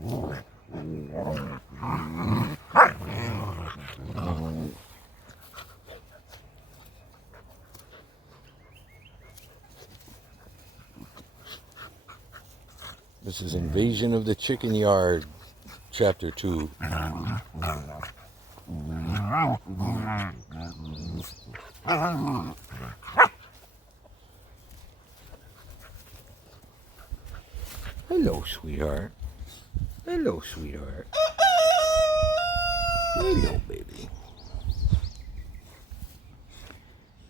This is Invasion of the Chicken Yard, Chapter 2. Hello, sweetheart. Hello, sweetheart. Hello, baby.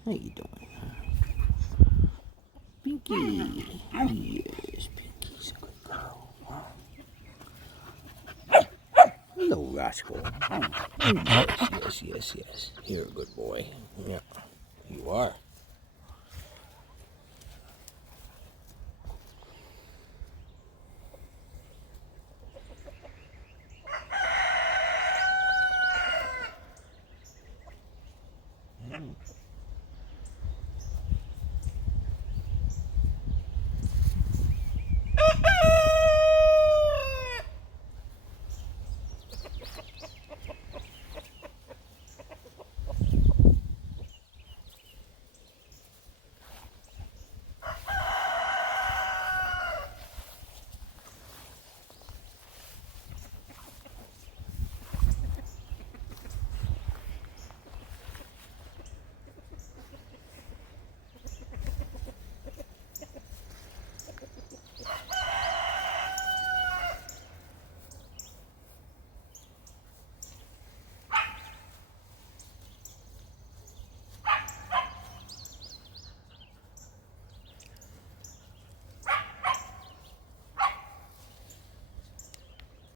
How you doing? Pinky. Yes, Pinky's a good girl. Hello, Roscoe. Yes. You're a good boy. Yeah, you are.